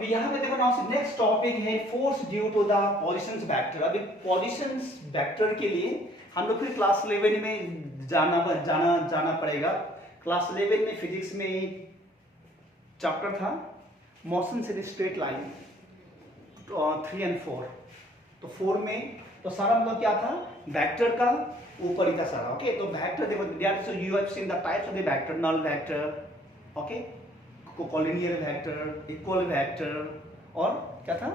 अभी यहाँ पे देखो नाउ नेक्स्ट टॉपिक है force due to the positions vector. अभी पोजीशंस वेक्टर के लिए हम लोग फिर क्लास 11 में जाना पड़ेगा। क्लास 11 में फिजिक्स में चैप्टर था मोशन इन स्ट्रेट लाइन 3 और 4। तो 4 में तो सारा मतलब क्या था, वेक्टर का ऊपर ही था सारा। ओके, तो वेक्टर देखो you have seen the types of the vector, null vector, okay, collinear vector, equal vector, और क्या था,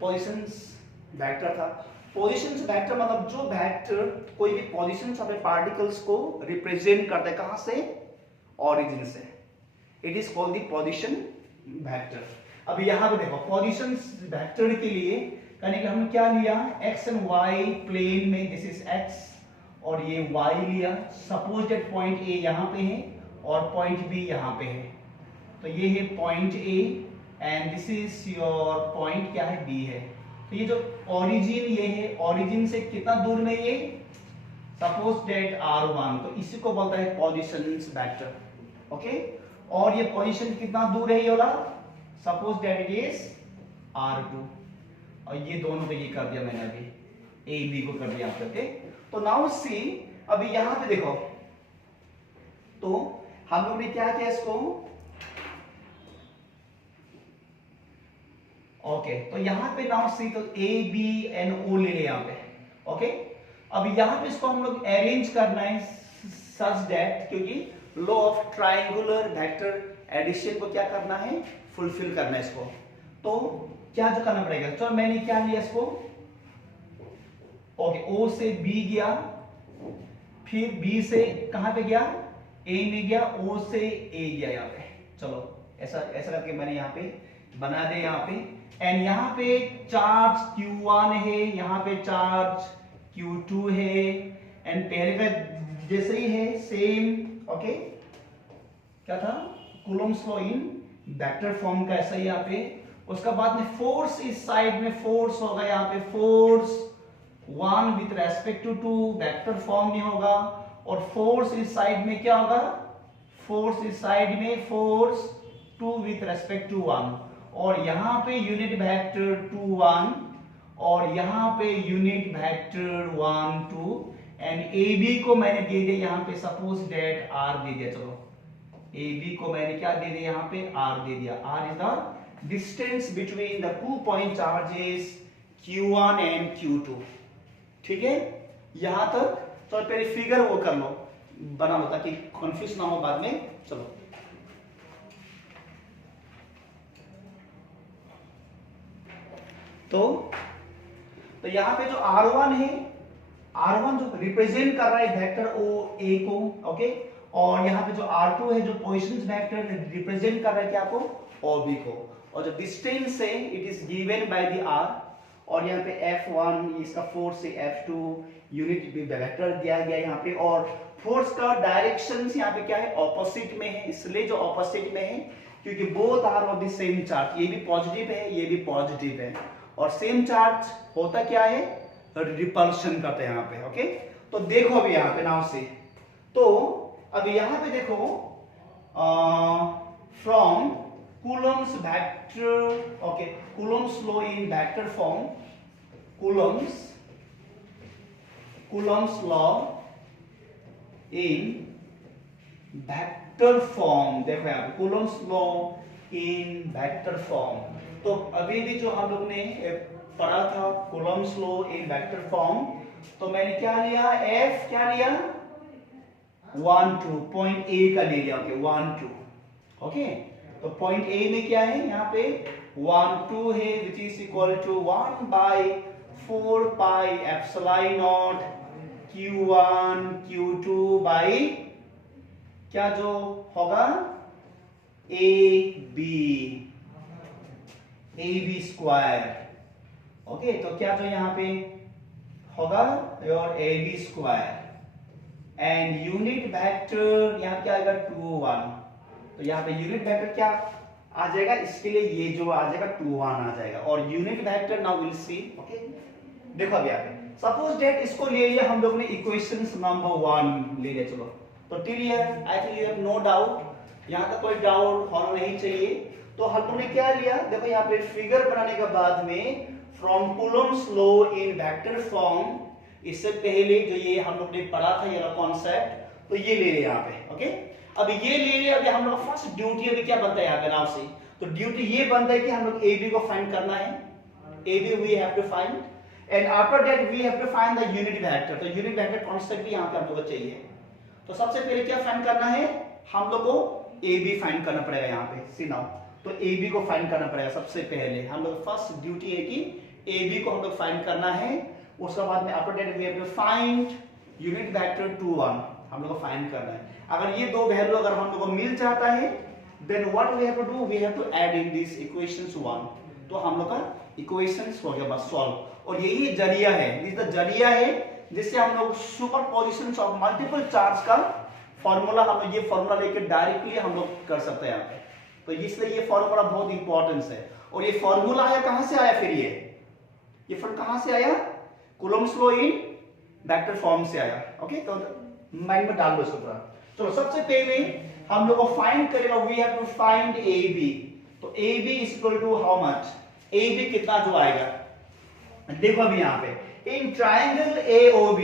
पोजीशंस वेक्टर था। पोजीशंस वेक्टर मतलब जो वेक्टर कोई भी पोजीशंस ऑफ पार्टिकल्स को रिप्रेजेंट करता है, कहां से, ओरिजिन से, it is called the position vector. अभी यहां पे देखो पोजीशंस वेक्टर के लिए यानी कि हमने क्या लिया, एक्स एंड वाई प्लेन में, दिस इज एक्स और ये वाई लिया। सपोज दैट पॉइंट ए यहां पे है और पॉइंट बी यहां पे है, तो ये है point A and this is your point क्या है, बी है। तो ये जो ओरिजिन ये है, ओरिजिन से कितना दूर में ये, सपोज दैट r1, तो इसी को बोलता है पोजीशंस वेक्टर। ओके, और ये पोजीशन कितना दूर है ये वाला, suppose that it is r2, और ये दोनों को ये कर दिया मैंने अभी, ए बी को कर दिया आप करके। तो नाउ सी, अभी यहां पे देखो, तो हम लोग ने क्या किया इसको, ओके, तो यहां पे नाउ सी, तो ए बी एन ओ ले ले यहां पे। ओके, अब यहां पे इसको हम लोग अरेंज करना है सच दैट, क्योंकि law of triangular vector addition को क्या करना है, फुलफिल करना है इसको। तो क्या जो करना पड़ेगा, चलो मैंने क्या लिया इसको, ओके, ओ से बी गया, फिर बी से कहां पे गया, ए में गया, ओ से ए गया यहाँ पे। चलो ऐसा ऐसा करके मैंने यहाँ पे बना दे यहाँ पे, एंड यहाँ पे चार्ज Q1 है, यहाँ पे चार्ज Q2 है, एंड पहले का जैसे ही है सेम। ओके, क्या था, Coulomb's law in vector form का ऐसा ही यहाँ पे। उसका बाद में फोर्स इस साइड में फोर्स होगा यहाँ पे, force 1 with respect to 2 vector form में होगा, और फोर्स इस साइड में क्या होगा, फोर्स इस साइड में फोर्स 2 विथ रेस्पेक्ट टू 1, और यहां पे यूनिट वेक्टर 2 1, और यहां पे unit vector 1 2, and A B को मैंने दे दिया यहाँ पे, सपोज दैट आर दे दिया। चलो ए बी को मैंने क्या दे दिया यहाँ पे, आर दे दिया। R is the distance between the 2 point charges Q1 and Q2। ठीक है, यहां तक। तो पहले फिगर वो कर लो, बना लो ताकि कंफ्यूज ना हो बाद में। चलो तो यहां पे जो R1 है, R1 जो रिप्रेजेंट कर रहा है वेक्टर ओ ए को, ओके, और यहाँ पे जो R2 है जो पोजीशंस वेक्टर रिप्रेजेंट कर रहा है क्या को, ओ बी को, और जो डिस्टेंस है it is given by the R, और यहाँ पे F1 इसका फोर्स है, F2 यूनिट वेक्टर दिया गया यहाँ पे, और फोर्स का डायरेक्शन यहाँ पे क्या है, ऑपोजिट में है। इसलिए जो ऑपोजिट में है क्योंकि both are of the same charge, ये भी पॉजिटिव है ये भी पॉजिटिव है, और सेम चार्ज होता क्या है, रिपल्शन करते हैं यहाँ पे। ओके, तो देखो अभी यहाँ पे नाउ से, तो अभी यहाँ पे देखो from Coulomb's vector, okay, Coulomb's law in vector form, Coulomb's law in vector form, देखो यहाँ पे Coulomb's law in vector form। तो अभी भी जो हम लोग ने पढ़ा था Coulomb's law in vector form, तो मैंने क्या लिया, F क्या लिया, 1 2, पॉइंट A का ले लिया, ओके, 1 2, ओके। तो पॉइंट ए में क्या है, यहाँ पे 1 2 है, which is equal to 1 by 4 pi epsilon naught Q1 Q2 by क्या जो होगा, ए बी स्क्वायर। ओके, तो क्या जो यहाँ पे होगा, your A B square, and unit vector यहाँ क्या आएगा, 2 1, तो यहाँ पे यूनिट वेक्टर क्या आ जाएगा, इसके लिए ये जो आ जाएगा 2 1 आ जाएगा, और unit vector now will see. Okay, देखो अब यहाँ पे सपोज दैट इसको ले लिया हम लोग ने इक्वेशंस नंबर 1 ले लिया। चलो तो till here I think you have no doubt, यहाँ तक कोई डाउट होना नहीं चाहिए। तो हम लोग ने क्या लिया, देखो यहाँ पे फिगर बनाने के बाद में from Coulomb's law in vector form, इससे पहले जो ये हम लोग ने पढ़ा था ये कॉन्सेप्ट, तो ये ले लिया यहाँ पे। ओके, अब ये ले लिया। अभी हम लोग का फर्स्ट ड्यूटी अभी क्या बनता है यहाँ पे नाम से, तो ड्यूटी ये बनता है कि हम लोग AB को फाइंड करना है। AB we have to find, and after that we have to find the unit vector. तो यूनिट वेक्टर कांस्टेंट भी यहाँ पे हम लोग को चाहिए। तो सबसे पहले क्या फाइंड करना है, हम लोग को AB फाइंड करना पड़ेगा यहाँ पे। सी नाउ, तो AB को फाइंड करना पड़ेगा सबसे पहले। हम लोग फर्स्ट ड्यूटी है कि AB को हम लोग फाइंड करना है। उसके बाद में after that we have to find unit vector 2 1, हम लोग को फाइंड करना है। अगर ये दो वैल्यू अगर हम लोग को मिल जाता है, then what we have to do, we have to add in this equations 1। तो हम लोग का इक्वेशंस हो गया बस सॉल्व। और यही जरिया है, इस द जरिया है जिससे हम लोग सुपरपोजिशंस ऑफ मल्टीपल चार्ज का फॉर्मूला, हम लोग ये फॉर्मूला लेकर डायरेक्टली हम लोग कर सकते हैं यहाँ पे। तो इसलिए ये फॉर्मूला बहुत इंपॉर्टेंस है। और ये फॉर्मूला आया कहां से आया, फिर ये फॉर्म कहां से आया, Coulomb's law in vector form से आया। ओके, तो माइंड में डाल दो इसको पूरा। चलो सबसे पहले हम लोग को फाइंड करेगा, we have to find AB। तो AB is equal to how much, AB कितना जो आएगा, देखो अभी यहाँ पे in triangle AOB,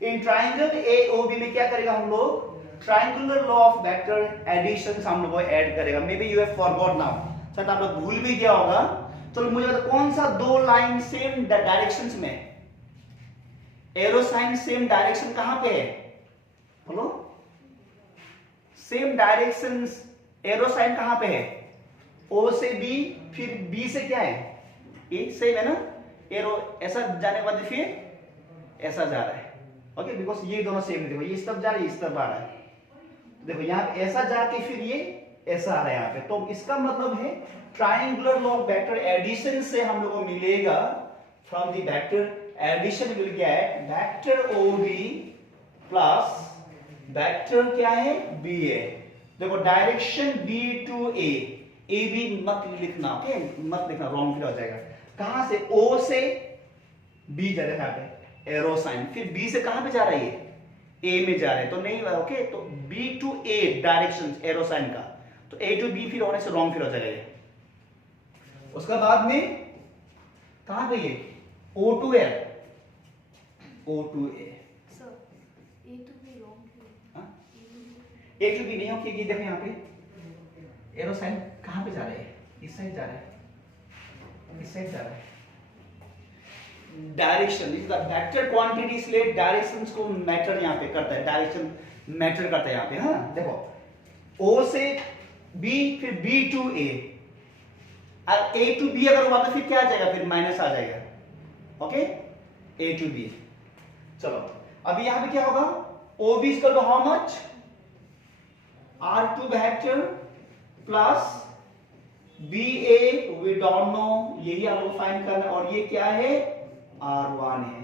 in triangle AOB में क्या करेगा हम लोग, triangular law of vector addition हम लोग को ऐड करेगा। May be you have forgot now, शायद आप लोग भूल भी गया होगा। चलो मुझे बता, कौन सा दो लाइन सेम डायरेक्शंस में, एरो साइन सेम डायरेक्शन कहां पे है, बोलो, सेम डायरेक्शन एरो साइन कहां पे है, O से B, फिर B से क्या है, A सेम है ना, एरो ऐसा जाने के बाद फिर ऐसा जा रहा है। ओके, बिकॉज ये दोनों सेम है। देखो ये इस तरफ जा रहा है, इस तरफ आ रहा है। देखो यहाँ ऐसा जाके फिर ये ऐसा आ रहा है यहाँ पे। तो इसका मतलब है triangular law of vector addition से हम लोग को मिलेगा, फ्रॉम द वेक्टर एडिशन मिल गया है वेक्टर OB प्लस वेक्टर क्या है BA। देखो direction B to A, AB मत लिखना, ओके, मत लिखना, रॉन्ग फिर हो जाएगा। कहां से, O से B जा रहा है यहाँ पे एरो साइन, फिर B से कहां पे जा रहा है, ये A में जा रहा है, तो नहीं, ओके। तो B to A direction arrow sign का, तो A टू B फिर होने से रॉन्ग फिर हो जाएगा ये। उसका बाद में कहां पे ये O to A, O to A, sir A to B wrong है, A टू B नहीं हो, क्योंकि देखो यहाँ पे एरो साइन कहां पे जा रहा है, इस साइड जा रहा है, इस साइड जा रहा है। Direction is the vector quantity, इसलिए डायरेक्शंस को मैटर यहां पे करता है, डायरेक्शन मैटर करता है यहां पे। हाँ देखो O से B, फिर B टू A, और A टू B अगर हुआ तो फिर क्या आ जाएगा, फिर माइनस आ जाएगा। Okay, A to B। चलो अभी यहां पे क्या होगा, OB is equal to how much, R2 vector plus BA we don't know, यही हम लोग फाइंड करना है। और ये क्या है, R1 है।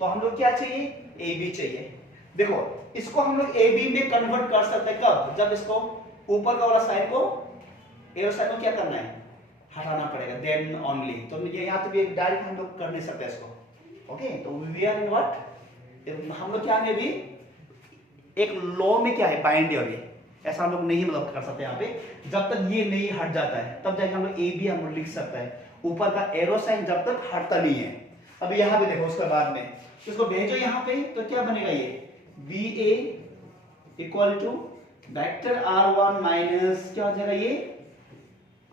तो हम लोग क्या चाहिए, AB चाहिए। देखो इसको हम लोग AB में कन्वर्ट कर सकते हैं, कब, जब इसको ऊपर का वाला साइड को, एरो साइड को क्या करना है, हटाना पड़ेगा, देन ओनली। तो ये यहां पे डायरेक्ट हम लोग कर नहीं सकते इसको। ओके, तो वी आर इन व्हाट, हम लोग क्या है, भी एक लॉ में क्या है, बाइंड है। अभी ऐसा हम लोग नहीं मतलब कर सकते यहाँ पे, जब तक ये नहीं हट जाता है तब जाके हम लोग AB हम लोग लिख सकते हैं, ऊपर का एरो साइन जब तक हटता नहीं है। अभी यहाँ पे देखो, उसके बाद में इसको भेजो यहाँ पे, तो क्या बनेगा, ये VA equal to vector R1 minus क्या हो जाएगा, ये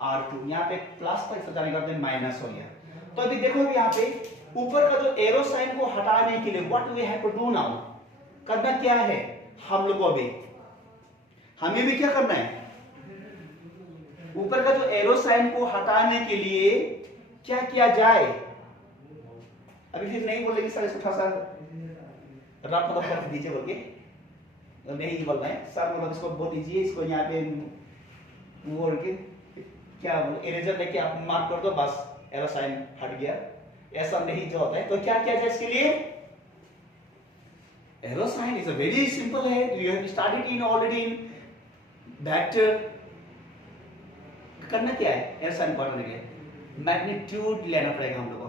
R2। यहाँ पे प्लस का इस जाने का माइनस हो गया। तो अभी देखो यहाँ पे ऊपर का जो एरो साइन को हटाने के लिए what we have to do now, करना क्या है हम लोग को, अभी हमें भी क्या करना है, ऊपर का जो एरो साइन को हटाने के लिए क्या किया जाए। अभी फिर नहीं बोलेंगे सर इसको थोड़ा सा रफ मतलब कर दीजिए बोल के, नहीं बोलना है सर, मतलब इसको बोल दीजिए, इसको यहाँ पे वो के क्या इरेजर लेके आप मार्क कर दो, बस एरो साइन हट गया। ऐसा नहीं जो होता है। तो क्या किया जाए इसके लिए, arrow sign is a very simple है, you have studied in already in vector. करना क्या है, एरो साइन पढ़ने के लिए मैग्नीट्यूड लेना पड़ेगा हम लोग को।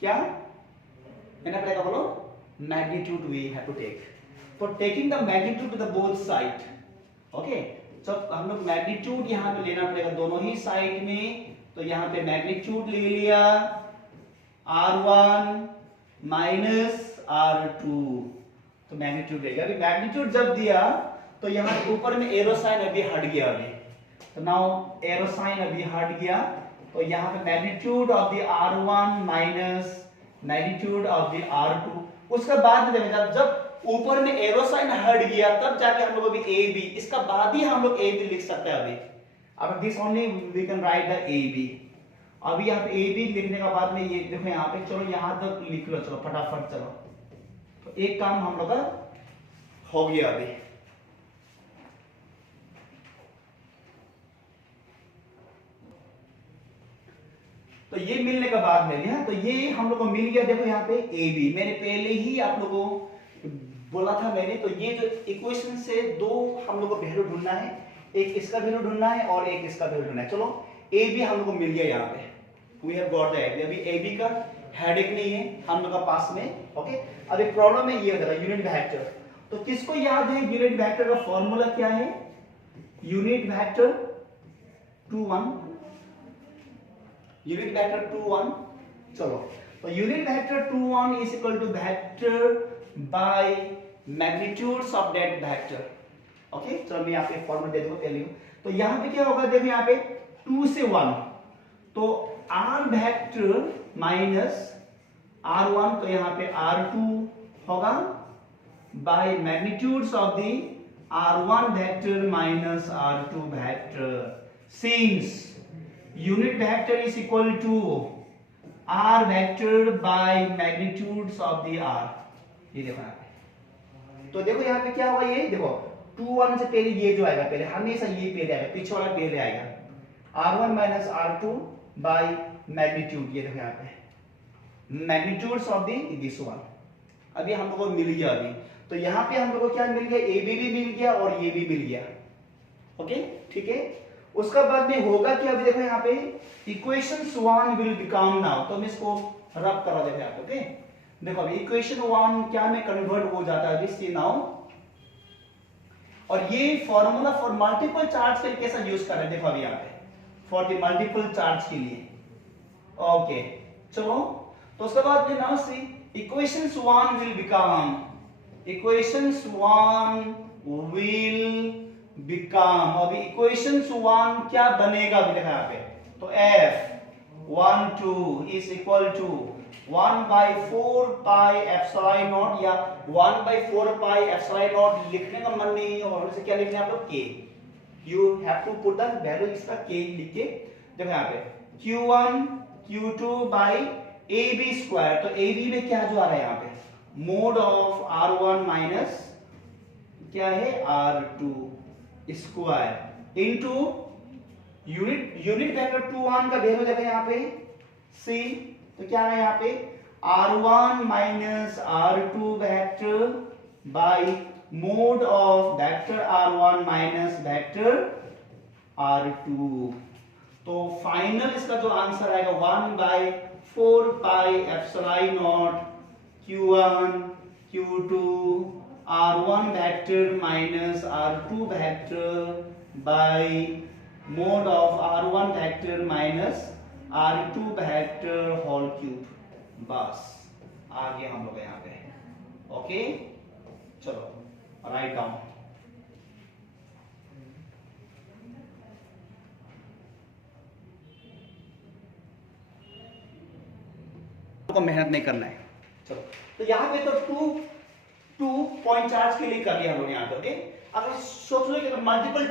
क्या लेना पड़ेगा बोलो, magnitude we have to take. तो taking the magnitude to the both side. Okay, जब हम लोग मैग्नीट्यूड यहाँ पे लेना पड़ेगा दोनों ही साइड में, तो यहाँ पे मैग्नीट्यूड ले लिया R1 माइनस R2, तो मैग्नीट्यूड लेगा। अभी मैग्नीट्यूड जब दिया तो यहाँ ऊपर में एरो साइन अभी हट गया अभी, तो नाउ एरो साइन अभी हट गया, तो यहाँ पे magnitude of the R1 minus magnitude of the R2। उसके बाद में जब ऊपर में एरो साइन हट गया तब जाके हम लोग अभी ए बी, इसका बाद ही हम लोग ए बी लिख सकते हैं अभी। अब this only we can write the A B. अभी यहाँ पे ए बी लिखने के बाद में ये देखो यहाँ पे, चलो यहाँ तक लिख लो, चलो फटाफट चलो। तो एक काम हम लोग का हो गया अभी। तो ये मिलने के बाद में भी, तो ये हम लोग को मिल गया। देखो यहाँ पे ए बी, मैंने पहले ही आप लोगों को बोला था मैंने, तो ये जो इक्वेशन से दो हम लोग को वैल्यू ढूंढना है, एक इसका वैल्यू ढूंढना है और एक इसका वैल्यू ढूंढना है। चलो ए बी हम लोग को मिल गया यहाँ पे, we have got the A B. अभी ए बी का हेडेक नहीं है हम लोग का पास में, ओके। अब एक प्रॉब्लम है ये यूनिट वेक्टर, तो किसको याद है यूनिट वेक्टर का फॉर्मूला क्या है? Unit vector 2 1, unit vector 2 1। चलो, तो unit vector 2 1 is equal to vector by magnitudes of that vector, okay. चलो मैं यहाँ पे फॉर्मूला दे दूंगा पहले। तो यहाँ पे क्या होगा, देखो यहाँ पे 2 से 1, तो r वेक्टर माइनस r1, तो यहाँ पे r2 होगा by magnitudes of the r1 vector minus r2 vector, since unit vector is equal to r vector by magnitudes of the r। ये देखो यहाँ पे, तो देखो यहाँ पे क्या होगा, ये देखो 2 1 से पहले ये जो आएगा, पहले हमेशा ये पहले आएगा, पीछे वाला पहले आएगा, r1 minus r2 by magnitude, ये देखो यहाँ पे मैग्नीट्यूड्स ऑफ दिस वन। अभी हम लोग को मिल गया अभी, तो यहाँ पे हम लोग को क्या मिल गया, ए बी भी मिल गया और ये भी मिल गया, ओके ठीक है। उसका बाद में होगा कि अभी देखो यहाँ पे इक्वेशन 1 विल बिकम नाउ, तो हम इसको रब करा देते हैं, ओके। देखो अभी इक्वेशन 1 क्या में कन्वर्ट हो जाता है, सी नाउ। और ये फॉर्मूला फॉर मल्टीपल चार्ज के लिए कैसा यूज कर रहे हैं, देखो अभी यहाँ पे फॉर द मल्टीपल चार्ज के लिए, ओके। चलो, तो उसके बाद में now see equation 1 will become, equation 1 will become, अभी इक्वेशन 1 क्या बनेगा अभी देखा यहाँ पे, तो f12 is equal to 1/4 pi epsilon naught, या 1/4 पाई एप्सिलॉन नॉट लिखने का मन नहीं है, और इसे क्या लिखना है आप लोग, k, you have to put the value इसका k लिख के। देखो यहाँ पे q1 q2 by ab square, तो ab में क्या जो आ रहा है यहाँ पे, मोड ऑफ r1 माइनस क्या है r2 square into unit vector 2 1 का वैल्यू देखो यहाँ पे सी, तो क्या है यहाँ पे r1 minus r2 vector by mode of vector r1 minus vector r2। तो फाइनल इसका जो आंसर आएगा 1/4 pi epsilon naught q1 q2 r1 vector minus r2 vector by mode of r1 vector minus r2 vector whole cube. बस आ गया हम लोग यहाँ पे, ओके। चलो राइट डाउन, को मेहनत नहीं करना है। चलो, तो यहाँ पे तो 2 पॉइंट चार्ज के लिए कर लिया हम लोग यहाँ पे, ओके। अगर सोच लो कि मल्टीपल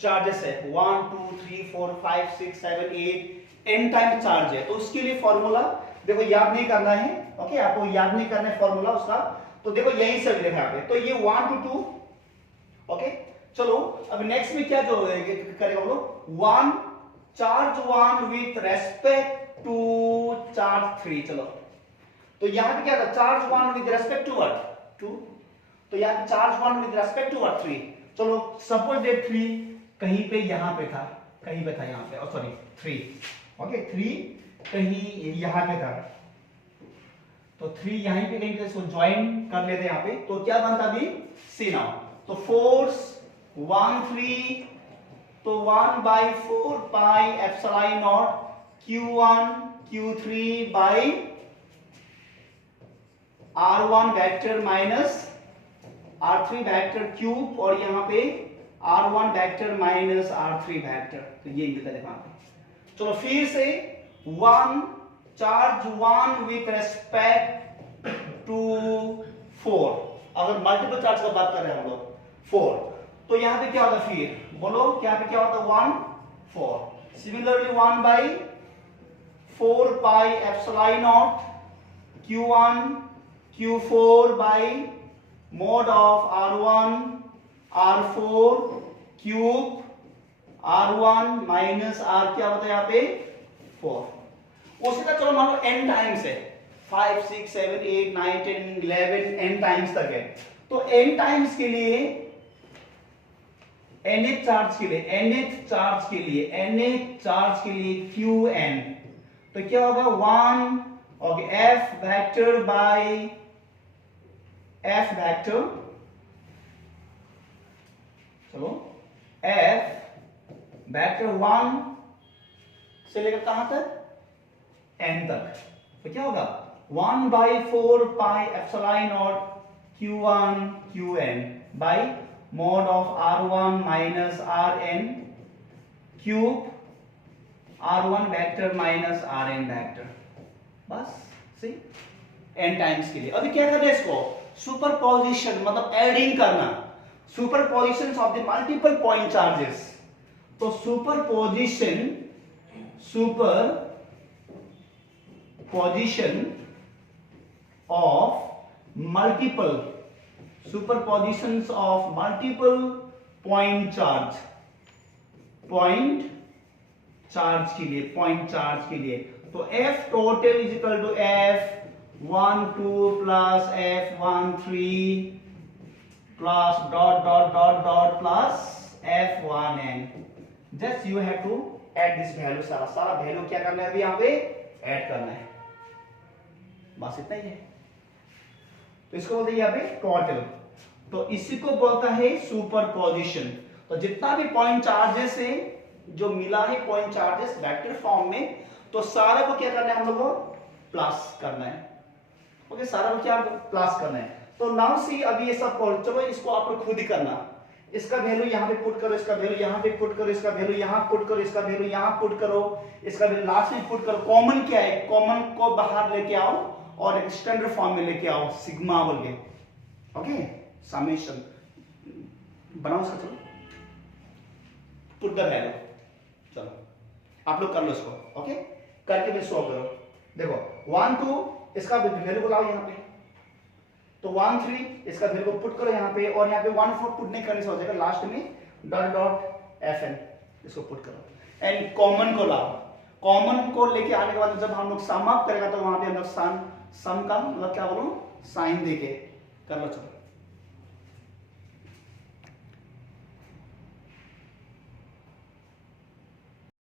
चार्जेस है 1 2 3 4 5 6 7 8 n टाइम चार्ज है, तो उसके लिए फॉर्मूला देखो याद नहीं करना है, ओके। आपको याद नहीं करना है फॉर्मूला उसका, तो देखो यही से लिखा है, तो ये 1 to 2, ओके। चलो अब नेक्स्ट में क्या जो करेगा वो 1 charge 1 with respect to charge 3। चलो, तो यहाँ पे क्या था, charge 1 with respect to what 2, तो यहाँ charge 1 with respect to what 3। चलो सपोज दैट 3 कहीं पे यहाँ पे था, कहीं पे था यहाँ पे, सॉरी 3, ओके 3 कहीं यहाँ पे था, तो 3 यहीं पे कहीं पे इसको ज्वाइन कर लेते हैं यहाँ पे, तो क्या बनता अभी सी नाउ, तो फोर्स 1 3 तो 1/4 pi epsilon naught Q1 Q3 by R1 vector minus R3 vector cube और यहां पे R1 vector minus R3 vector, तो ये मिलता है वहां पे। चलो फिर से 1 चार्ज 1 विथ रेस्पेक्ट टू 4, अगर मल्टीपल चार्ज का बात कर रहे हैं हम लोग 4, तो यहां पे क्या होता फिर बोलो, यहां पे क्या होता 1 4। Similarly 1/4 pi epsilon naught Q1 Q4 by mod of R1 R4 cube R1 minus R क्या होता है यहाँ पे 4। उसी तरह चलो मान लो n टाइम्स है, 5 6 7 8 9 10 11 n टाइम्स तक है, तो n टाइम्स के लिए nth चार्ज के लिए nth चार्ज के लिए nth चार्ज के लिए Qn, तो क्या होगा 1 और f vector by f vector, चलो f वेक्टर 1 से लेकर कहां तक n तक, तो क्या होगा 1/4 pi epsilon naught Q1 Qn by mod of R1 minus Rn cube R1 vector minus Rn vector, बस सी n टाइम्स के लिए। अभी क्या करना है इसको सुपरपोजिशन, मतलब एडिंग करना, superposition of the multiple point charges. तो superposition of multiple superpositions of multiple point charge के लिए, तो F total is equal to F12 plus F13 plus dot dot dot dot plus F1n। Just you have to add this value, सारा value क्या करना है अभी यहाँ पे ऐड करना है, बस इतना ही है। तो इसको बोलते हैं यहाँ पे टोटल, तो इसी को बोलता है सुपरपोजिशन। तो जितना भी पॉइंट चार्जेस है जो मिला है पॉइंट चार्जेस वेक्टर फॉर्म में, तो सारा को क्या करना है हम लोग को प्लस करना है। ओके, सारा को क्या प्लस करना है। तो नाउ सी अभी ये सब चलो इसको आप लोग खुद ही करना, इसका वैल्यू यहाँ पे पुट करो, इसका वैल्यू यहाँ पे पुट करो, इसका वैल्यू यहाँ पुट करो, इसका वैल्यू यहाँ पुट करो, इसका वैल्यू लास्ट में पुट करो। कॉमन क्या है, कॉमन को बाहर लेके आओ और एक स्टैंडर्ड फॉर्म में लेके आओ सिग्मा बोल के। ओके, समेशन बनाओ इसका, चलो पुट द वैल्यू, चलो आप लोग कर लो इसको। ओके, करके फिर सॉल्व करो। देखो 1 2 इसका वैल्यू को लाओ यहाँ पे, तो 1 3 इसका वैल्यू को पुट करो यहाँ पे, और यहाँ पे 1 4 पुट नहीं करने से हो जाएगा, लास्ट में डॉट डॉट fn इसको पुट करो एंड कॉमन को लाओ। कॉमन को लेके आने के बाद जब हम लोग सम अप करेगा तो वहां पे हम लोग सम का मतलब क्या बोलूं साइन देके कर लो। चलो